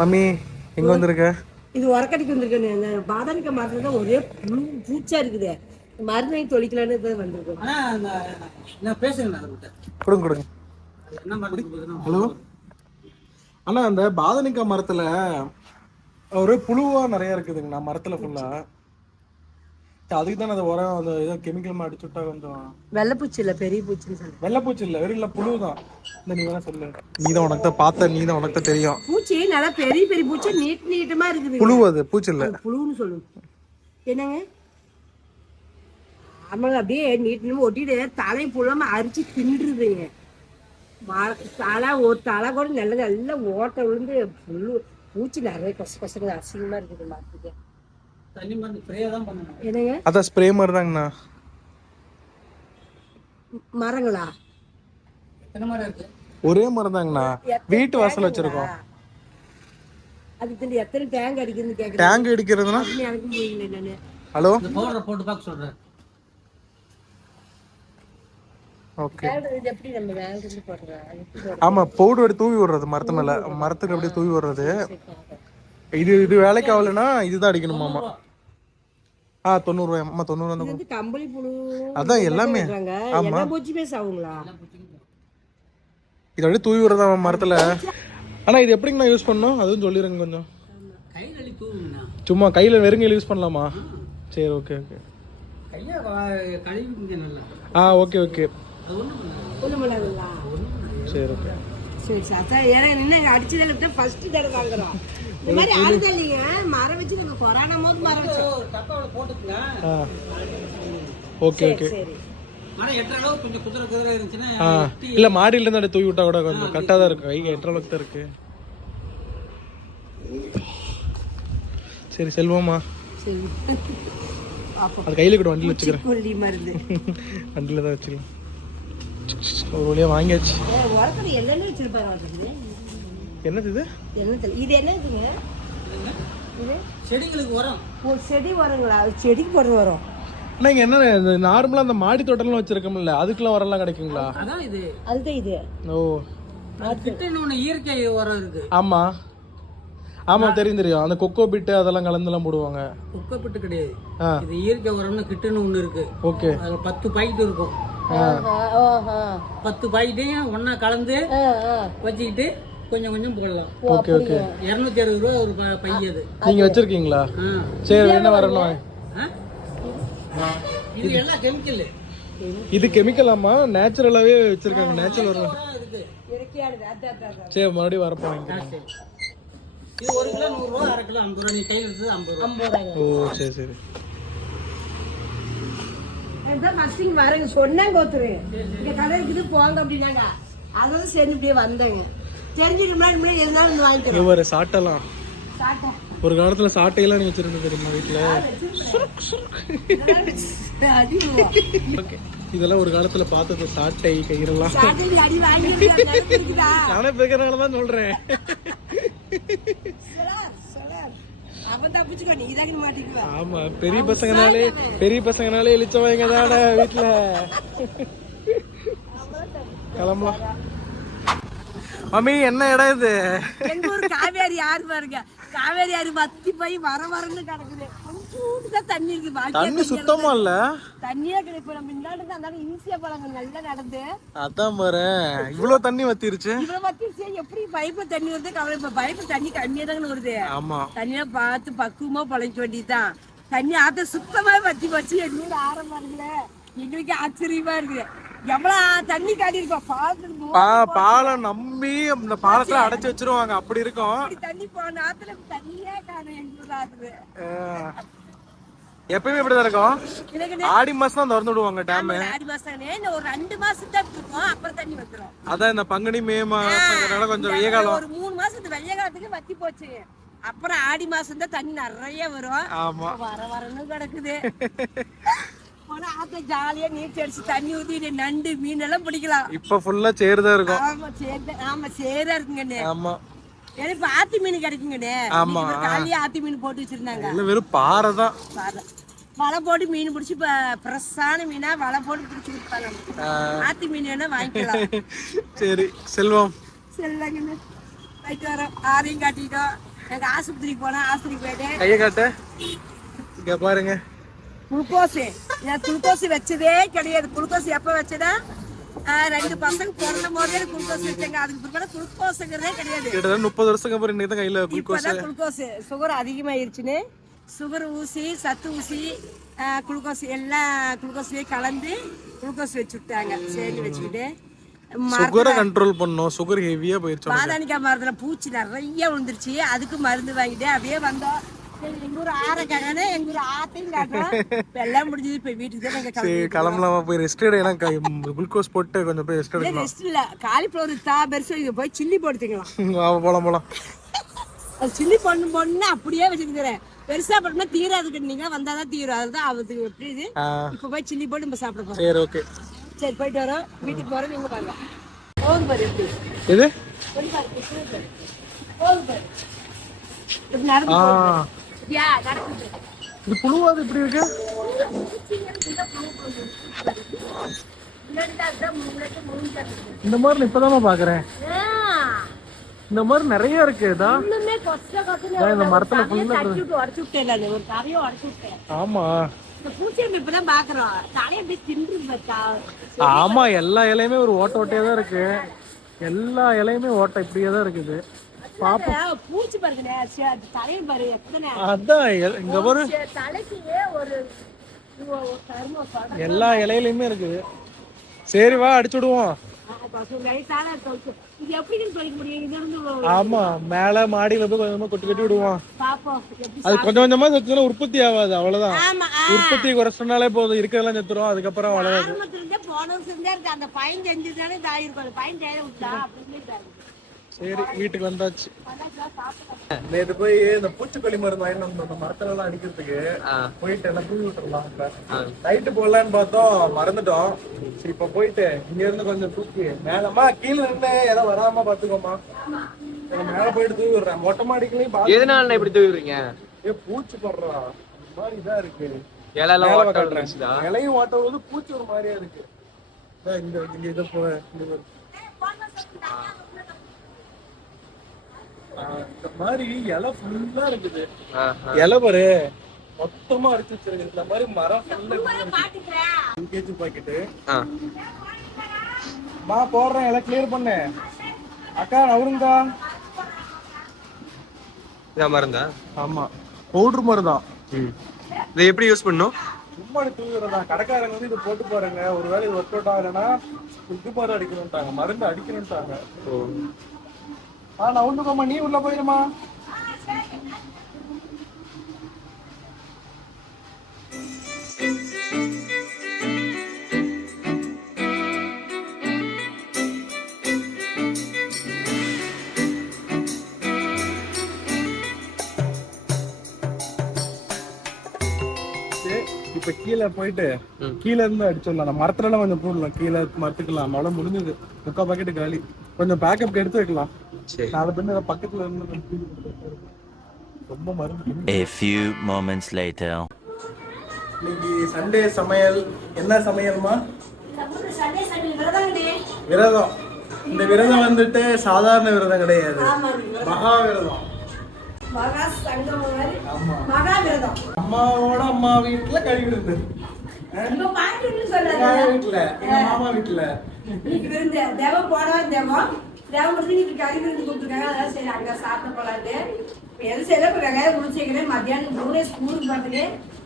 Mummy எங்க வந்திருக்க? இது உரக்கடிக்கு வந்திருக்கேன். இந்த பாதாமிக்க மரத்துல தான் ஒரே புழு பூச்சா இருக்குது. மருந்தை தொளிக்கலான்னு இப்போ வந்திருக்கோம். ஆனா அந்த நான் பேசுறேன் கொடுங்க கொடுங்க. ஹலோ? அண்ணா அந்த பாதனிக்காய் மரத்துல ஒரு புழுவா நிறைய இருக்குதுங்கண்ணா மரத்துல ஃபுல்லா அதுக்கு தானே அந்த உரம் அந்த ஏதோ கெமிக்கல் அடிச்சு விட்டா கொஞ்சம். வெள்ளைப்பூச்சி இல்லை பெரிய பூச்சின்னு சொல்லுவேன் வெள்ளைப்பூச்சி இல்ல வெறும் இல்ல புழு தான். இந்த நீ வேணா சொல்லு. நீ தான் உனக்கு தான் பார்த்த நீ தான் உனக்கு தான் தெரியும். பூச்சி நல்லா பெரிய பெரிய பூச்சி நீட் நீட்டமா இருக்குது புழு அது பூச்சி இல்ல. புழுன்னு சொல்லுவோம் என்னங்க? ஆமாங்க அப்படியே நீட் நீட்டமா ஒட்டிட்டு தலை புழாம அரிச்சு தின்றுதுங்க. தலை ஒரு தலை கூட நல்ல நல்ல ஓட்டை விழுந்து புழு பூச்சி நிறைய கச கசங்க அசிங்கமா இருக்குது மரத்துக்கு என்னங்க? அதான் ஸ்ப்ரே மாதிரி தாங்கண்ணா. மரங்களா? எத்தனை மரம் இருக்கு? ஒரே மரம் தாங்கண்ணா. வீட்டு வாசல் வச்சிருக்கோம். அதுக்கு எத்தனை டேங்க் அடிக்குதுன்னு கேட்குறேன் டேங்க் அடிக்கிறதுனா எனக்கு புரியல நானு. ஹலோ? இந்த பவுடரை போட்டு பார்க்க சொல்றேன். ஓகே. வேல்றது எப்படி நம்ம போடுறோம்? ஆமா பவுடர் தூவி விடுறது மரத்து மேல. மரத்துக்கு அப்படியே தூவி விடுறது. இது இது வேலைக்கு ஆகலைன்னா இதுதான் அடிக்கணுமாமா. ஆ தொண்ணூறு ரூபாய். அம்மா தொண்ணூறு இது வந்து கம்பளி புழு அதான் எல்லாமே. ஆமா. எல்லா பூச்சியுமே சாவுங்களா? இது அப்படியே தூவி விடுறதா மரத்துல? ஆனா இது எப்படிங்கண்ணா யூஸ் பண்ணணும்? அதுவும் சொல்லிடுங்க கொஞ்சம். தூவுங்கண்ணா சும்மா கையில வெறுங்கையில் யூஸ் பண்ணலாமா? சரி ஓகே ஓகே கையை கழுவிங்க நல்லா ஆ ஓகே ஓகே அது ஒன்றும் பண்ணாது ஒண்ணும் பண்ணாதுங்களா சரி ஓகே சரி. சாத்தா ஏன்னா என்ன அடிச்சதில் ஃபர்ஸ்ட் தடவை வாங்குறோம். இந்த மாதிரி ஆளுதான் இல்லைங்க மரம் வச்சு நம்ம கொரோனா போது மரம் வச்சோம் ஒரு டப்பாவில் போட்டுக்கங்க ஆ. Okay okay. இல்ல மாடியில இருந்து அப்படியே தூவி விட்டா கூட கொஞ்சம் கரெக்டாக தான் இருக்கு கை எட்டரை அளவுக்கு தான் இருக்கு. சரி செல்வமா. அது கையில கூட வண்டியில் வச்சுக்கிறேன். வண்டியில் தான் வச்சுக்கலாம். ஒரு வழியா வாங்கியாச்சு. என்னது இது? என்ன தெரியல இது என்னதுங்க இது? செடிகளுக்கு உரம். ஒரு செடி உரங்களா? அது செடிக்கு போடுற உரம். இங்க என்ன இந்த நார்மலா அந்த மாடி தோட்டம்லாம் வச்சிருக்கோம்ல வரலாம் கிடைக்குங்களா? அதான் இது. அதுதான் இது. ஓ. அது கிட்ட ஒன்று இயற்கை உரம் இருக்கு. ஆமா. ஆமா தெரியும் தெரியும். அந்த கொக்கோ பிட்டு அதெல்லாம் கலந்துலாம் போடுவாங்க. குக்கப்பட்டு கிடையாது. ஆ. இது இயற்கை உரம்னு கிட்டுன்னு ஒன்று இருக்கு. ஓகே. அதில் பத்து பாக்கெட் இருக்கும். பத்து பாக்கெட்டையும் ஒன்றா கலந்து வச்சுக்கிட்டு கொஞ்சம் கொஞ்சம் போடலாம். Okay okay. இரநூத்தி அறுபது ரூபா ஒரு ப- அது. நீங்க வச்சிருக்கீங்களா. சரி என்ன வரணும் ஆ? இது எல்லாம் கெமிக்கல் இது கெமிக்கல் ஆமா? நேச்சுரலாவே வச்சிருக்காங்க. நேச்சுரல் வரும் சரி மறுபடியும் வரப்போ. இது ஒரு கிலோ நூறுரூவா அரை கிலோ ஐம்பது ரூபா. நீ கையில் எடுத்தது ஐம்பது ரூபா. ஐம்பது ஓ சரி சரி. வரேங்க சொன்னாங்க ஒருத்தர் இங்க கடை இருக்குது போங்க அப்படின்னாங்க. அதோட சரி இப்படியே வந்தேங்க. தெரிஞ்சுட்டு இவர் சாட்டெல்லாம் சாட்டை ஒரு காலத்துல சாட்டையெல்லாம் நீ வச்சிருந்த தெரியுமா வீட்டுல இதெல்லாம் ஒரு காலத்துல பார்த்தது சாட்டை கயிறெல்லாம். நானே பேக்கிறனால தான் சொல்றேன். ஆமா பெரிய பசங்கனாலே பெரிய பசங்கனாலே இழிச்சவங்க தானே வீட்டுல கிளம்பலாம். மம்மி என்ன இடம் இது? எங்க ஊர் காவேரி ஆறு பாருங்க. காவேரி ஆறு வத்தி போய் வர வரன்னு கிடக்குது. கொஞ்சோண்டு தான் தண்ணி இருக்கு பாக்கி தண்ணி சுத்தமா இல்ல? தண்ணியே கிடைக்கும் நம்ம தான் இருந்தாலும் ஈஸியா போலாங்க நல்லா நடந்து அதான் பாரு. இவ்வளவு தண்ணி வத்திருச்சு? இவ்வளவு வத்தி சரி எப்படி பைப்பு தண்ணி வருது? கவலை இப்ப பைப்பு தண்ணி கம்மியா தாங்க வருது. ஆமா. தண்ணியா பார்த்து பக்குவமா வேண்டியதுதான். தண்ணி ஆத்த சுத்தமா வத்தி போச்சு. எங்க ஆரம்பம் இருக்குல்ல எங்களுக்கு ஆச்சரியமா இருக்குது பாலம் நம்பி அந்த பாலத்துல அடைச்சு வச்சிருவாங்க. அப்படி இருக்கும். எப்பயுமே இப்படிதான் இருக்கும். ஆடி மாசம் தான் திறந்து விடுவாங்க டேம். ஒரு மாசம் ரெண்டு மாசம் தான் இருக்கும். அப்புறம் தண்ணி வந்துடும் அதான் இந்த பங்குனி மே மாசங்கிறனால கொஞ்சம் வெய்ய காலம். ஒரு மூணு மாசத்து வெள்ளை காலத்துக்கு வத்தி போச்சு. அப்புறம் ஆடி மாசம் தான் தண்ணி நிறைய வரும். ஆமா. வர வரன்னு கிடக்குது. போனா ஆத்த ஜாலியா நீச்சல் அடிச்சு தண்ணி ஊத்தி நண்டு மீன் எல்லாம் பிடிக்கலாம். இப்ப ஃபுல்லா சேருதான் இருக்கும். ஆமா சேர் ஆமா சேரா இருக்குங்கண்ணே. ஆமா. ஆத்தி மீன் கிடைக்குங்கண்ணே. ஆமா. காலையே ஆத்தி மீன் போட்டு வச்சிருந்தாங்க. இல்ல வெறும் பாறை. தான். வலை போட்டு மீன் பிடிச்சி இப்ப ஃப்ரெஷ்ஷான மீனா வலை போட்டு பிடிச்சி கொடுப்பாங்க. ஆத்தி மீன் வேணா வாங்கிக்கலாம். சரி செல்வம். சரிதாங்கண்ணே போயிட்டு வரோம். ஆரையும் காட்டிட்டோம். எங்க ஆஸ்பத்திரிக்கு போனோம் ஆஸ்பத்திரிக்கு போயிட்டு. கையை காட்ட. இங்க பாருங்க. குளுக்கோஸ் நான் குளுக்கோஸ் வச்சதே கிடையாது. குளுக்கோஸ் எப்ப வச்சதா? ரெண்டு பசங்க பிறந்த போதே குளுக்கோஸ் வச்சாங்க. அதுக்கு பிற்பாடு குளுக்கோஸுங்கிறதே கிடையாது. கிட்டத்தட்ட முப்பது வருஷத்துக்கு அப்புறம் இன்னைக்கு தான் கையில குளுக்கோஸ் குளுக்கோஸ் சுகர் அதிகமாயிருச்சுன்னு. சுகர் ஊசி சத்து ஊசி குளுக்கோஸ் எல்லாம் குளுக்கோஸ்லயே கலந்து குளுக்கோஸ் வச்சு விட்டாங்க சரி வச்சுக்கிட்டு சுகரை கண்ட்ரோல் பண்ணோம் சுகர் ஹெவியா போயிருச்சு பாதானிக்காய் மரத்துல பூச்சி நிறைய விழுந்துருச்சு. அதுக்கு மருந்து வாங்கிட்டு அப்படியே வந்தோம். எல்லாம் கிளம்பலாமா? போய் ரெஸ்ட் எடுக்கலாம் குளுக்கோஸ் போட்டு கொஞ்சம் போய் ரெஸ்ட் எடுக்கலாம். ரெஸ்ட் இல்ல. காலிஃபிளவர் தா பெருசு போய் சில்லி போட்டு திங்கலாம். வா, போலாம் போலாம். அது சில்லி பண்ணு பொண்ணு அப்படியே வச்சுக்கிறேன் பெருசா பண்ணா தீராதுக்கு நீங்க வந்தாதான் தீரும். அதுதான் அது எப்படி இது. இப்ப போய் சில்லி போட்டு நம்ம சாப்பிட போறோம். சரி ஓகே சரி போயிட்டு வரோம். வீட்டுக்கு போறோம் நீங்க பாருங்க போகுது பாரு எப்படி? இது போய் பாரு, இப்படி போகுது. போகுது பாரு. இப்படி நடந்து இது புழுவாது இப்படி இருக்கு. இந்த மாதிரி நான் இப்பதான் பாக்குறேன். இந்த மாதிரி நிறைய இருக்கு இந்த மரத்துல விட்டேன். ஆமா. ஆமா எல்லா இலையுமே ஒரு ஓட்ட ஓட்டையா தான் இருக்கு. எல்லா இலையுமே ஓட்டை இப்படியே தான் இருக்குது. பூச்சி பாரு எத்தனை? அதான் இங்க தலைக்கு ஒரு. எல்லா இலையிலயுமே இருக்குது. சரி வா அடிச்சு விடுவோம். ஆமா மேல மாடியில போய் கொஞ்சமா கொட்டி கொட்டி விடுவோம். அது கொஞ்சம் கொஞ்சமா செத்துனா உற்பத்தி ஆகாது அவ்வளவுதான். உற்பத்தி குறைச்சனாலே போதும் இருக்கிறதெல்லாம் செத்துரும் அதுக்கப்புறம் வளராது சரி வீட்டுக்கு வந்தாச்சு. நேத்து போய் இந்த பூச்சிக்கொல்லி மருந்து வாங்கிட்டு வந்தோம். அந்த மரத்துல எல்லாம் அடிக்கிறதுக்கு போயிட்டு எல்லாம் தூவி விட்டுறலாம் நைட்டு போடலான்னு பார்த்தோம். மறந்துட்டோம். சரி இப்ப போயிட்டு இங்க இருந்து கொஞ்சம் தூக்கி மேலமா கீழே இருந்து ஏதோ வராம பாத்துக்கோமா மேல போயிட்டு தூவி விடுறேன். மொட்டை மாடிக்குள்ளேயும் பாத்து எதனால இப்படி தூவிடுறீங்க ஏ பூச்சி படுறா. இந்த மாதிரி இதா இருக்கு. இலையெல்லாம் மேல ஓட்ட இலையும் ஓட்ட போது பூச்சி ஒரு மாதிரியா இருக்கு. இதா இங்க இங்க இதை போ இந்த மாதிரி இலை ஃபுல்லா இருக்குது. இலை பாரு மொத்தமா அடிச்சு வச்சிருக்கு இந்த மாதிரி மரம் ஃபுல்லா கேஜி பாக்கெட்டு மா போடுறேன் எல்லாம் கிளியர் பண்ணு. அக்கா நவருங்கா இதான் மருந்தா? ஆமா. பவுடர் மாதிரி தான் இதை எப்படி யூஸ் பண்ணும் சும்மா தூங்குறதா கடைக்காரங்க வந்து இது போட்டு பாருங்க. ஒருவேளை இது ஒர்க் அவுட் ஆகலைன்னா இது மாதிரி அடிக்கணும்ட்டாங்க. மருந்து அடிக்கணும்ட்டாங்க. ஆ நான் ஒண்ணுக்கோமா நீ உள்ள போயிருமா? சரி, இப்ப கீழே போயிட்டு கீழ இருந்து அடிச்சிடலாம் நம்ம மரத்துல எல்லாம் கொஞ்சம் போடலாம். கீழே மரத்துக்கலாம் அவ்வளவு முடிஞ்சது. முக்கா பாக்கெட் காலி கொஞ்சம் பேக்கப் எடுத்து வைக்கலாம். சரி. நாலு பேர் பக்கத்துல இருந்து ரொம்ப மருந்து A few moments later. இன்னைக்கு சண்டே சமையல் என்ன சமையல்மா? விரதம். இந்த விரதம் வந்துட்டு சாதாரண விரதம் கிடையாது. மகா விரதம். மகா சங்கம் மாதிரி ஆமா. மகா விரதம். அம்மாவோட அம்மா வீட்டுல கறி விருந்து இப்ப சொல்லாத ஆயா வீட்டுல எங்க மாமா வீட்டுல இன்னைக்கு விருந்து தேவம் போனவா தேவம். தேவம் முடிஞ்சு இன்னைக்கு கறி விருந்து கொடுத்துருக்காங்க. அதான் சரி அங்க சாப்பிட போலான்ட்டு. இப்ப எது செய்யல இப்ப வெங்காயம் முடிச்சுக்கிறேன் மத்தியானம் மூணு ஸ்கூலுக்கு பார்த்துட்டு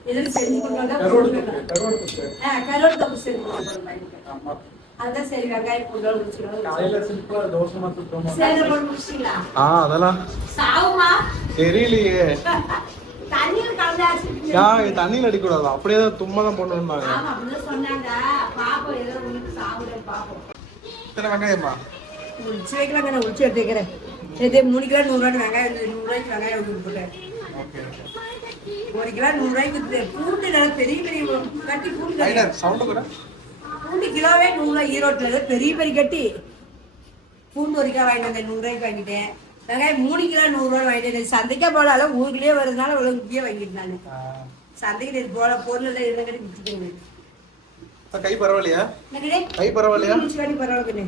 எதுவும் செஞ்சு கொண்டு வந்தா கருவாடு கொடுத்துருக்கேன். தொக்கு, கருவாடு தொக்கு. ஆ, கருவாடு தொக்கு செஞ்சு கொண்டு வந்தேன் பையனுக்கு. ஆமா. அதான் சரி வெங்காயம் பூண்டு முடிச்சுக்கணும் காலையில சிம்பிளா தோசை மாத்திட்டோமா சரி போட்டு முடிச்சிங்களா ஆ அதெல்லாம் சாவுமா? தெரியலையே. யா தண்ணியில் அடிக்கூடாது அப்படியே தான் தும்மா தான் பண்ணுவாங்க இத்தனை வெங்காயமா? உச்சி வைக்கலாங்க நான் உச்சி எடுத்து வைக்கிறேன் இது மூணு கிலோ நூறுரூவா வெங்காயம் நூறுரூவாய்க்கு வெங்காயம் ஓகே ஒரு கிலோ நூறுரூவாய்க்கு பூண்டு நல்லா பெரிய பெரிய கட்டி பூண்டு சவுண்டு கூட. பூண்டு கிலோவே நூறுரூவா ஈரோட்டில் பெரிய பெரிய கட்டி. பூண்டு ஒரு கிலோ வாங்கிட்டு வந்தேன் நூறுரூவாய்க்கு வாங்கிட்டேன். வெங்காயம் மூணு கிலோ நூறுரூவா வாங்கிட்டு சந்தைக்கே போல அதெல்லாம் ஊருக்குள்ளேயே வருதுனால இவ்வளோ முக்கியம் வாங்கிட்டு நான் சந்தைக்கு இது போல பொருள் எல்லாம் இருந்த கட்டி வித்துட்டேன் கை பரவாயில்லையா? கை பரவாயில்லையா? பரவாயில்ல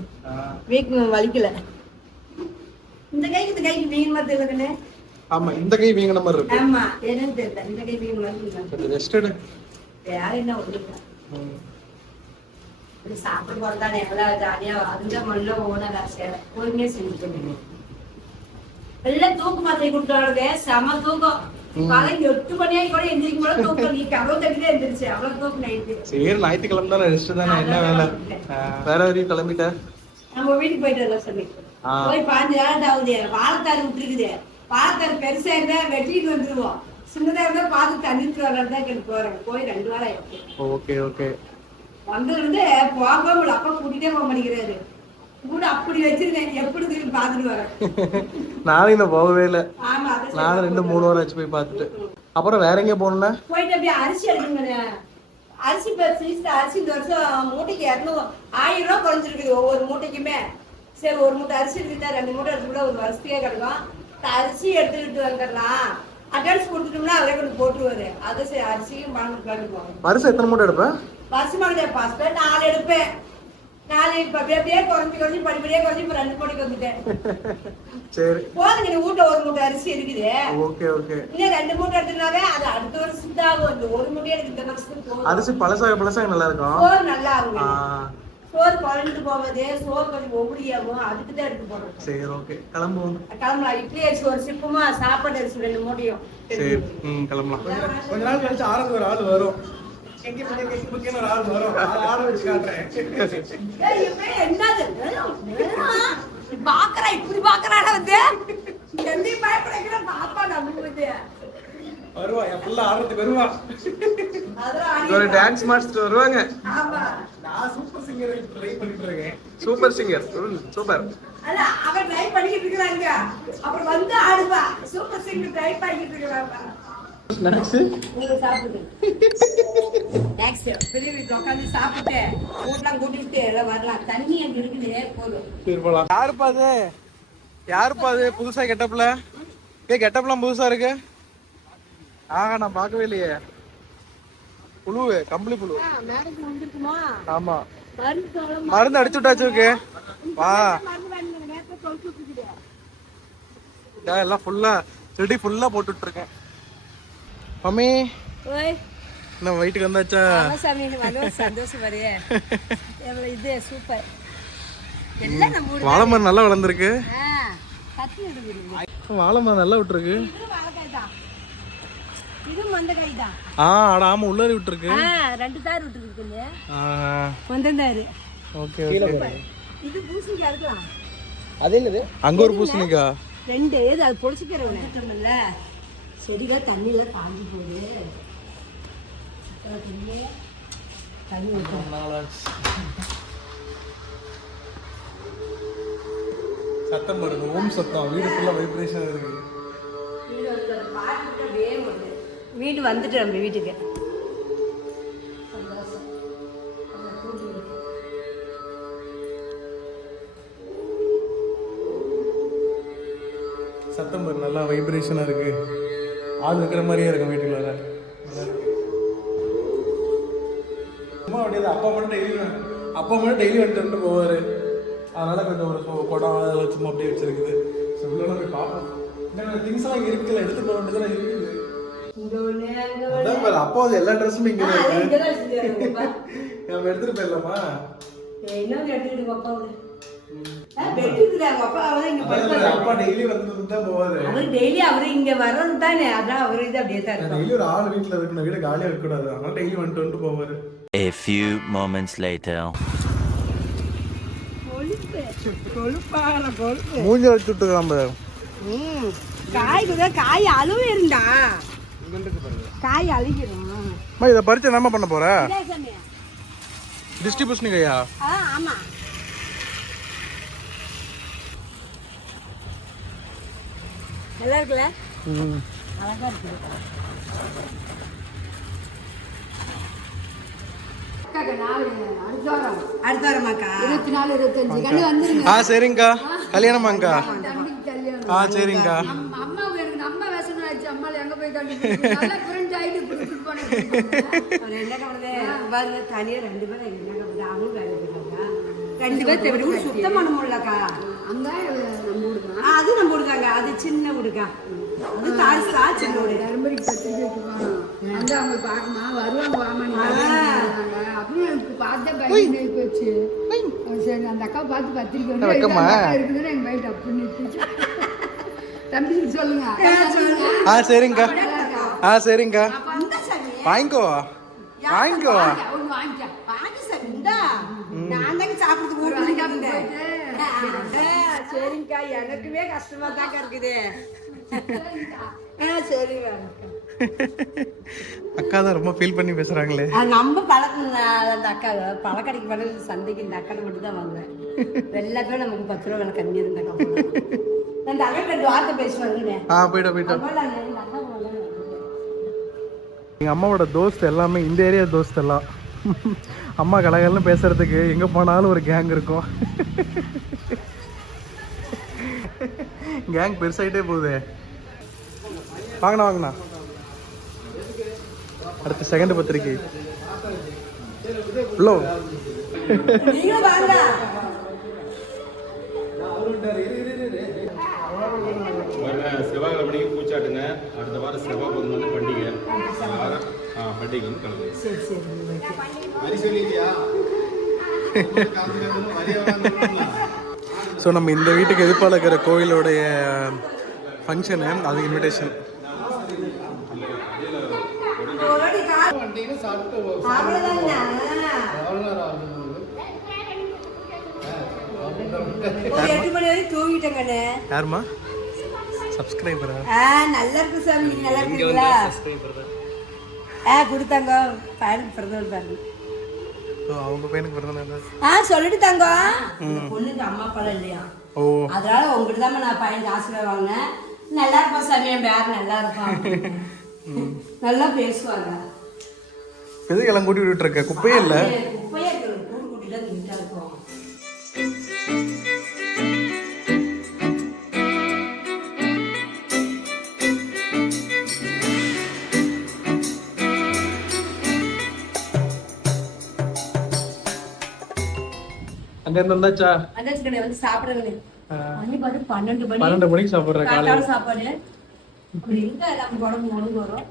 வீக் வலிக்கல. இந்த கைக்கு இந்த கைக்கு மீன் மாதிரி இருக்குன்னு ஆமா இந்த கை வீங்கின மாதிரி இருக்கு. ஆமா என்னன்னு தெரியல. இந்த கை மீன் மாதிரி இருக்கு. ரெஸ்ட் எடு. வேற என்ன ஒண்ணு இப்படி சாப்பிட போறதானே எவ்வளவு ஜாலியா அந்த மண்ணில் ஓனர் ஆசை பொறுமையா செஞ்சுட்டு எல்லாம் தூக்கு மாத்திரை கொடுத்தாலுங்க செம தூக்கம். சரி ஞாயிற்றுக்கிழமை தானே ரெஸ்ட் தானே என்ன வேலை வேற வரையும் கிளம்பிட்ட நம்ம வீட்டுக்கு போயிட்டு வரலாம் சொல்லி. போய் பாஞ்சு நாள் ஆகுது வாழைத்தாரு விட்டுருக்குது வாழைத்தாரு பெருசா இருந்தா வெட்டிட்டு வந்துருவோம் சின்னதா இருந்தா பார்த்து தண்ணிட்டு வரலாம் தான் போறேன் போய் ரெண்டு வாரம் ஆயிடுச்சு ஓகே ஓகே வந்ததுலேருந்து போக அப்பா கூட்டிட்டே போக மாட்டேங்கிறாரு கூட அப்படி வச்சிருக்கேன். எப்படி திரும்பி பார்த்துட்டு வரேன்? நானும் இன்னும் போகவே இல்லை. நானும் ரெண்டு மூணு வாரம் ஆச்சு போய் பார்த்துட்டு. அப்புறம் வேற எங்க போகணும்னா? போயிட்டு அப்படியே அரிசி எடுக்குங்க அரிசி இப்போ அரிசி இந்த வருஷம் மூட்டைக்கு இரநூறு ஆயிரம் ரூபா குறைஞ்சிருக்குது ஒவ்வொரு மூட்டைக்குமே. சரி ஒரு மூட்டை அரிசி இருக்குதா ரெண்டு மூட்டை எடுத்துக்கூட ஒரு வருஷத்துக்கே கிடக்கும். அரிசி எடுத்துக்கிட்டு வந்துடலாம். அட்வான்ஸ் கொடுத்துட்டோம்னா அவரே கொண்டு போட்டுருவாரு. அது சரி அரிசியும் பணம் வருஷம் எத்தனை மூட்டை எடுப்பேன் வருஷமாக ஃபர்ஸ்ட் நாலு எடுப்பேன். நாலு இப்போ அப்படியே குறைஞ்சி குறைஞ்சி படிப்படியே குறைஞ்சி இப்போ ரெண்டு மணிக்கு வந்துட்டேன். சரி. போதுங்க நீ வீட்டுல ஒரு மூட்டை அரிசி இருக்குது. Okay okay. இன்னும் ரெண்டு மூட்டை எடுத்துனாவே அது அடுத்த வருஷத்துக்கு ஆகும் இந்த ஒரு மூட்டையே எனக்கு இந்த வருஷத்துக்கு போதும். அரிசி பழசாக பழசாக நல்லா இருக்கும் சோறு நல்லா ஆகுங்க ஆ, சோறு குழஞ்சிட்டு போவது சோறு கொஞ்சம் ஒவ்வொடியாகும் அதுக்கு தான் எடுத்து போடுறோம். சரி ஓகே. கிளம்புவோம். கிளம்பலாம். இட்லி அரிசி ஒரு சிப்பமா சாப்பாடு அரிசி ரெண்டு மூட்டையும். சரி. ம் கிளம்பலாம். கொஞ்ச நாள் கழிச்சு ஆறுக்கு ஒரு ஆள் வரும். பாக்குறா இப்படி பாக்குறாடா வந்து? என்னையும் பாப்பா நம்மளுக்கு வருவா என் பிள்ளை ஆடுறதுக்கு வருவா. ஒரு டான்ஸ் மாஸ்டர் வருவாங்க. ஆமா. நான் சூப்பர் சிங்கர் ட்ரை பண்ணிட்டு இருக்கேன். சூப்பர் சிங்கர் சூப்பர் அல்ல அவன் ட்ரை பண்ணிக்கிட்டு இருக்கிறாங்க. அப்புறம் வந்து ஆடுவா. சூப்பர் சிங்கர் ட்ரை பண்ணிக்கிட்டு இருக்கிறாங்க ஸ்நாக்ஸ் சாப்பிடுங்க நெக்ஸ்ட் பெரிய வீட்டுல உட்காந்து சாப்பிட்டு வீட்டுலாம் கூட்டிட்டு எல்லாம் வரலாம். தண்ணி அங்க இருக்குது போதும். சரி போலாம் யாருப்பா அது? யாருப்பா அது? புதுசா கெட்டப்ல ஏ கெட்டப்லாம் புதுசா இருக்கு? ஆஹா நான் பார்க்கவே இல்லையே. புழு கம்பளி புழு ஆமா. மருந்து மருந்து அடிச்சு விட்டாச்சு இருக்கு வா. எல்லாம் ஃபுல்லா செடி ஃபுல்லா போட்டுட்டு இருக்கேன் மம்மி. என்ன வீட்டுக்கு வந்தாச்சா? சாமி வந்து சந்தோஷம் வரையே எவ்வளவு இது சூப்பர் எல்லாம் நம்ம ஊரு வாழை மரம் நல்லா வளர்ந்துருக்கு. ஆ, கத்தி எடுக்குது வாழை மரம் நல்லா விட்டுருக்கு. இது தான் ஆ அட ஆமா உள்ளாரி விட்டுருக்கு. ஆ ரெண்டு தார் விட்டுருக்கு ஆ. மந்தந்தாரு ஓகே ஓகே. இது பூசணிக்காய் இருக்கலாம்? அது என்னது? அங்க ஒரு பூசணிக்கா? ரெண்டு இது அது பொடிச்சுக்கிறவங்க செடிகள் தண்ணியில காஞ்சி போகுது. சத்தம் பாருங்க ஓம் சத்தம் வீடு ஃபுல்லா வைப்ரேஷன் இருக்கு வீடு. வீடு வந்துட்டு நம்ம வீட்டுக்கு. சத்தம் பாரு நல்லா வைப்ரேஷனா இருக்கு ஆள் இருக்கிற மாதிரியே இருக்கும் வீட்டுக்குள்ள அப்பா மட்டும் டெய்லி வந்துட்டு வந்துட்டு போவாரு. அதனால கொஞ்சம் ஒரு குடம் அதெல்லாம் சும்மா அப்படியே வச்சிருக்குது. ஸோ உள்ள போய் பார்ப்போம். என்ன திங்ஸ் எல்லாம் இருக்குல்ல எடுத்து போக வேண்டியதெல்லாம் இருக்குது. அதான் அப்பா எல்லா ட்ரெஸ்ஸுமே இங்கே. நம்ம எடுத்துட்டு போயிடலாமா. ஆ, வெட்டிக்குது, அவங்க அப்பா டெய்லி வந்து தான் போவாரு. அவரு டெய்லி அவரு இங்க வர்றது தானே அதான் அவரு இது அப்படியே தான் டெய்லி ஒரு ஆள் வீட்டில் இருக்கணும் வீடு காலியாக இருக்கக்கூடாது. அதனால டெய்லி வந்துட்டு வந்துட்டு போவாரு. A few moments later. கொழுப்பான கொழுப்பு மூஞ்சி வச்சு விட்டுக்கலாம் பாரு. ம் காய் கூட காய் அழுவே இருந்தா காய் அழுகிரும் அம்மா இதை பறிச்சு என்னம்மா பண்ண போற. டிஸ்ட்ரிபியூஷன் கையா ஆமா நல்லா இருக்குல்ல? அழகா இருக்குது. அடுத்த வாரமாக்கா இருபத்தி நாலு இருபத்தஞ்சு. கண்ணு வந்துருங்க. ஆ சரிங்கக்கா. கல்யாணமாங்கக்கா. ஆ சரிங்கக்கா. அம்மா எனக்கு நம்ம வேஷம் ஆச்சு. அம்மால எங்க போய் கண்டு நல்லா குறைஞ்சு ஆயிட்டு கொடுத்துட்டு போனேன். அவர் என்ன கவலை பாருங்க தனியா ரெண்டு பேரும் என்ன கவலை அவங்களும் வேலை போயிட்டாங்க. ரெண்டு பேர் வீடு சுத்தம் பண்ண முடியலக்கா அங்க நம்ம அது நம்ம வீடுதாங்க அது சின்ன வீடுக்கா அது தாரிசா சின்ன வீடு தருமபுரி பத்திரிக்கை வச்சுக்கோங்க வந்து அவங்க பார்க்கமா வருவாங்க வாமான்னு அப்புறம் எனக்கு பார்த்த பையன் போச்சு சரி அந்த அக்கா பார்த்து பத்திரிக்கை வந்து இருக்குதுன்னு எங்க பையன் தப்பு நிறுத்திச்சு தம்பி சொல்லுங்க ஆ சரிங்கக்கா ஆ சரிங்கக்கா வாங்கிக்கோ வாங்கிக்கோ சரிங்கக்கா. எனக்குமே கஷ்டமா தாங்க இருக்குது சரிங்க அக்கா தான் ரொம்ப ஃபீல் பண்ணி பேசுறாங்களே. நம்ம பழக்கம் அந்த அக்கா பழக்கடைக்கு பண்ண சந்தைக்கு இந்த அக்கா மட்டும் தான் வாங்குவேன் எல்லாத்தையும் நமக்கு பத்து ரூபா விலை கம்மியாக இருந்தா அந்த அக்கா ரெண்டு வார்த்தை பேசுவாங்க ஆ போயிட்டோம் போயிட்டோம் எங்கள் அம்மாவோட தோஸ்த் எல்லாமே இந்த ஏரியா தோஸ்த் எல்லாம். அம்மா கலகலன்னு பேசுறதுக்கு எங்கே போனாலும் ஒரு கேங் இருக்கும். கேங் பெருசாயிட்டே போகுது. வாங்கண்ணா வாங்கண்ணா. அடுத்த செகண்ட் பத்திரிக்கை. ஹலோ செவ்வாய்க்கிழமைக்கு பூச்சாட்டுங்க. அடுத்த வாரம் செவ்வாய் பொங்கல் வந்து பண்டிகை. இந்த வாரம் ஆ பண்டிகை வந்து கலந்து சரி சரி வரி சொல்லிட்டியா? ஸோ நம்ம இந்த வீட்டுக்கு எதிர்ப்பால் இருக்கிற கோயிலோடைய ஃபங்க்ஷனு அது இன்விடேஷன் அவ்வளோதாங்க ஒரு எட்டு மணி வரைக்கும் யாருமா சப்ஸ்கிரைபரா ஆ நல்லா இருக்கு சாமி. நீங்க நல்லா இருக்கீங்களா? ஆ கொடுத்தாங்க. பையனுக்கு பிறந்தவர் பாருங்க. அவங்க பையனுக்கு பிறந்த ஆ சொல்லிட்டு தாங்க. இந்த பொண்ணுக்கு அம்மா அப்பா இல்லையா? ஓ. அதனால உங்ககிட்ட தான் நான் பையனுக்கு ஆசீர்வாதம் வாங்கினேன். நல்லா இருப்பான் சாமி என் பேர் நல்லா இருப்பான். நல்லா பேசுவாங்க. எதுக்கு எல்லாம் கூட்டி விட்டுட்டு இருக்க குப்பையே இல்லை. இருக்கும். அங்கேருந்து வந்தாச்சா அந்தாச்சு கடை வந்து சாப்பிடுறது மணி பார்த்து பன்னெண்டு மணி. பன்னெண்டு மணிக்கு சாப்பிட்ற காலையில். சாப்பாடு. அப்படி எங்க நம்ம உடம்பு உடம்பு வரும்.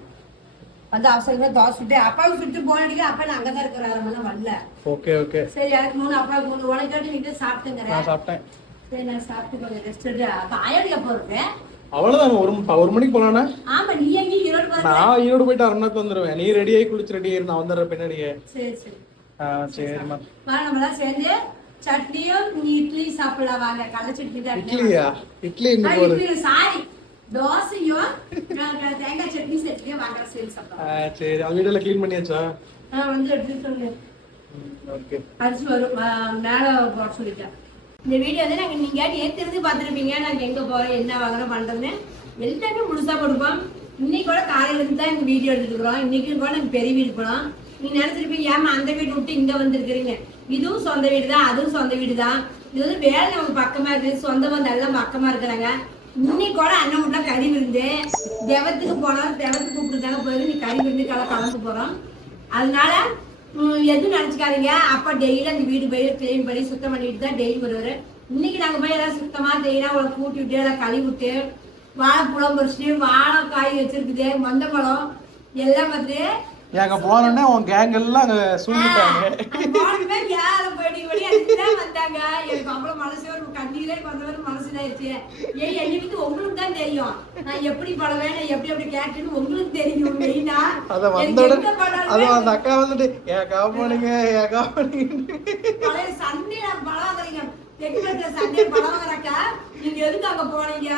வந்து அவசரமா தோசை சுட்டு அப்பாவுக்கு சுட்டு போன அடிக்க அப்பா நான் அங்கதான் இருக்கிறாரு அதெல்லாம் வரல. Okay okay. சரி எனக்கு மூணு அப்பாவுக்கு மூணு உனக்காட்டி நீங்க சாப்பிட்டுங்கிறேன். நான் சாப்பிட்டேன். சரி நான் சாப்பிட்டு கொஞ்சம் ரெஸ்ட் எடுத்து அப்ப ஆயோடிக்க போறேன் அவ்வளோதான் ஒரு ஒரு மணிக்கு போகலாண்ணா ஆமா நீ எங்கேயும் ஈரோடு நான் ஈரோடு போயிட்டு அரை மணி நேரத்துக்கு வந்துடுவேன் நீ ரெடியாகி குளிச்சு ரெடி ஆயிரு நான் வந்துடுறேன் பின்னாடியே. சரி சரி. ஆ சரிம்மா. வா நம்மளாம் சேர்ந்து சட்னியும் நீ இட்லி சாப்பிடலாம். வாங்க கடலை சட்னி தான் இட்லியா? இட்லி எங்க சாரி. தோசையும் தேங்காய் சட்னி சட்னியும் வாங்க சேர்ந்து சாப்பிடலாம் ஆ, சரி. அவங்க வீடெல்லாம் க்ளீன் பண்ணியாச்சா? நான் வந்து எடுத்து சொல்லுங்க. ஓகே. அரிசி வரும் மேல போட சொல்லிட்டேன். இந்த வீடியோ வந்து நாங்க நீங்க ஏத்திருந்து பார்த்துருப்பீங்க. நாங்க எங்க போறோம் என்ன வாங்குறோம் பண்றோம்னு எல்லாமே முழுசா கொடுப்போம் இன்னைக்கு கூட காலையில இருந்து தான் எங்க வீடியோ எடுத்துக்கிறோம் இன்னைக்கு கூட நாங்க பெரிய வீடு போனோம். நீங்க நினைச்சிருப்பீங்க ஏமா அந்த வீடு விட்டு இங்க வந்திருக்கிறீங்க. இதுவும் சொந்த வீடு தான் அதுவும் சொந்த வீடு தான் இது வந்து வேலை நமக்கு பக்கமா இருக்கு சொந்த பந்தம் எல்லாம் பக்கமா இருக்கிறாங்க. இன்னைக்கு கூட அண்ணன் வீட்டுல கறி விருந்து. தெவத்துக்கு போனோம் தெவத்துக்கு கூப்பிட்டுருக்காங்க போய் நீ கறி விருந்து கலந்து கலந்து போகிறோம் அதனால எதுவும் நினச்சிக்காதீங்க. அப்பா டெய்லி அந்த வீடு போய் க்ளீன் பண்ணி சுத்தம் பண்ணிட்டு தான் டெய்லி வருவார். இன்னைக்கு நாங்கள் போய் எல்லாம் சுத்தமாக டெய்லியாக அவளை கூட்டி விட்டு எல்லாம் கழுவி விட்டு வாழைப்பழம் பறிச்சுட்டு வாழைக்காய் வச்சுருக்குது மந்தப்பழம் எல்லாம் பார்த்து அங்க போனோடனே உன் கேங் எல்லாம் அங்க சூழ்ந்துட்டாங்க வந்தாங்க? எனக்கு அவ்வளவு மனசு ஒரு கண்ணீரே வந்தவர் மனசுலாயிருச்சு ஏன் என்னை வந்து உங்களுக்கு தான் தெரியும். நான் எப்படி பழவேன் எப்படி எப்படி கேட்டேன்னு உங்களுக்கு தெரியும் மெயினா. அத வந்த உடனே அது அந்த அக்கா வந்துட்டு ஏக்கா பண்ணுங்க ஏக்கா பண்ணுங்க பழைய சண்டே பழம் வாங்குறீங்க தெற்கு சண்டே பழம் வாங்குறாக்கா நீங்க எதுக்கு அங்க போனீங்க?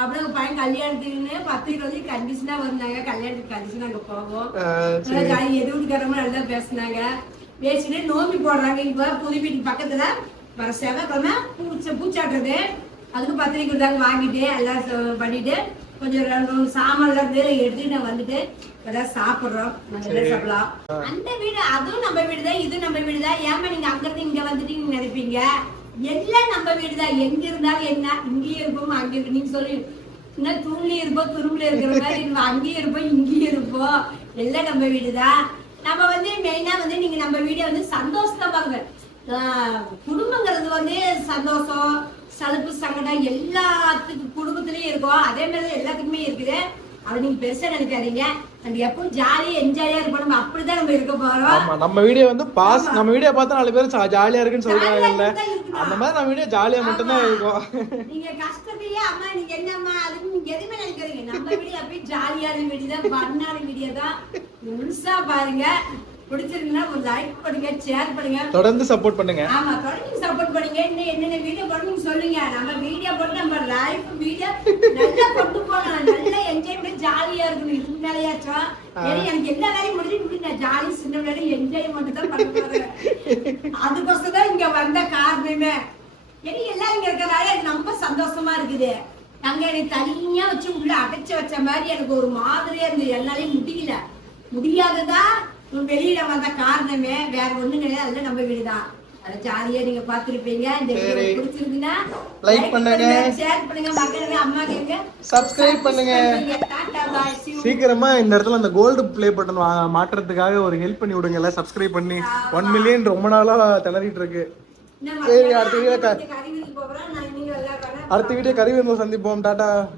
அப்புறம் பையன் கல்யாணத்துக்குன்னு பத்து இருபது கண்டிஷனா வந்தாங்க. கல்யாணத்துக்கு கண்டிஷன் அங்க போவோம். நல்லா ஜாலி எது வீட்டுக்காரங்க நல்லா பேசுனாங்க. பேசிட்டு நோம்பி போடுறாங்க. இப்ப புது வீட்டு பக்கத்துல வர செவ்வாய்க்கிழமை பூச்ச பூச்சாட்டுறது. அதுக்கு பத்திரிக்கை கொடுத்தாங்க வாங்கிட்டு எல்லாம் பண்ணிட்டு கொஞ்சம் ரெண்டு மூணு சாமான் இருந்து எடுத்துட்டு நான் வந்துட்டு எல்லாம் சாப்பிடுறோம். நல்லா சாப்பிடலாம். அந்த வீடு அதுவும் நம்ம வீடு தான் இது நம்ம வீடு தான் ஏமா நீங்க அங்க இருந்து இங்க வந்துட்டு நீங்க நினைப்பீங்க? எல்லாம் நம்ம வீடு தான் எங்க இருந்தாலும் என்ன? இங்கேயும் இருப்போம் அங்கே இருக்கு நீங்க சொல்லி இன்னும் தூண்லயும் இருப்போம் துரும்புல இருக்கிற மாதிரி அங்கேயே அங்கேயும் இருப்போம் இங்கேயும் இருப்போம். எல்லாம் நம்ம வீடு தான் நம்ம வந்து மெயினா வந்து நீங்க நம்ம வீடியோ வந்து சந்தோஷமாங்க குடும்பங்கிறது வந்து சந்தோஷம் சலுப்பு சங்கடம் எல்லாத்துக்கும் குடும்பத்திலயும் இருக்கும். அதே மாதிரி தான் எல்லாத்துக்குமே இருக்குது. அது நீங்க பெருசா நினைக்காதீங்க. நம்ம எப்பவும் ஜாலியா என்ஜாயா நம்ம அப்படிதான் நம்ம இருக்க போறோம். ஆமா நம்ம வீடியோ வந்து பாஸ் நம்ம வீடியோ பார்த்தா நாலு பேர் ஜாலியா இருக்குன்னு சொல்றாங்கல்ல. இருக்கணும். அந்த மாதிரி நம்ம வீடியோ ஜாலியா மட்டும்தான் இருக்கும். நீங்க கஷ்டத்தையே அம்மா நீங்க என்னம்மா அது நீங்க எதுவுமே நினைக்காதீங்க. நம்ம வீடியோ அப்படியே ஜாலியான வீடியோ தான் வீடியோ தான். முழுசா பாருங்க. பிடிச்சிருந்தா ஒரு லைக் பண்ணுங்க ஷேர் பண்ணுங்க. தொடர்ந்து சப்போர்ட் பண்ணுங்க. ஆமா தொடர்ந்து சப்போர்ட் பண்ணுங்க. இன்னும் என்னென்ன வீடியோ போடணும் சொல்லுங்க. நம்ம வீடியோ போட்டு நம்ம லைஃப் வீடியோ நல்லா கொண்டு போகலாம். நல்லா என்ஜாய் பண்ணி ஜாலியா இருக்கணும். இதுக்கு மேலேயாச்சும் ஏன்னா எனக்கு எல்லா வேலையும் முடிஞ்சு நான் ஜாலி சின்ன வேலை என்ஜாய் மட்டும் தான் பண்ண போறேன். அதுக்கோசம் தான் இங்க வந்த காரணமே ஏன்னா எல்லாரும் இங்க இருக்கிறதால ரொம்ப சந்தோஷமா இருக்குது. அங்க என்னை தனியா வச்சு உள்ள அடைச்சு வச்ச மாதிரி எனக்கு ஒரு மாதிரியா இருந்தது. என்னாலையும் முடியல. முடியாததா வெளியில வந்த காரணமே வேற ஒண்ணும் கிடையாது. அதுல நம்ம வீடுதான். அதை ஜாலியா நீங்க பாத்துருப்பீங்க இந்த வீடியோ சரி. பிடிச்சிருந்தீங்கன்னா Like பண்ணுங்க. ஷேர் பண்ணுங்க மக்களுக்கு அம்மா கேங்க Subscribe பண்ணுங்க. சீக்கிரமா இந்த இடத்துல அந்த கோல்டு ப்ளே பட்டன் மாற்றுறதுக்காக ஒரு ஹெல்ப் பண்ணி விடுங்க. எல்லாம் சப்ஸ்கிரைப் பண்ணி. ஒன் மில்லியன் ரொம்ப நாளா திணறிட்டு இருக்கு. சரி, அடுத்த எல்லாம் அடுத்த வீடியோ கருவி சந்திப்போம். டாடா.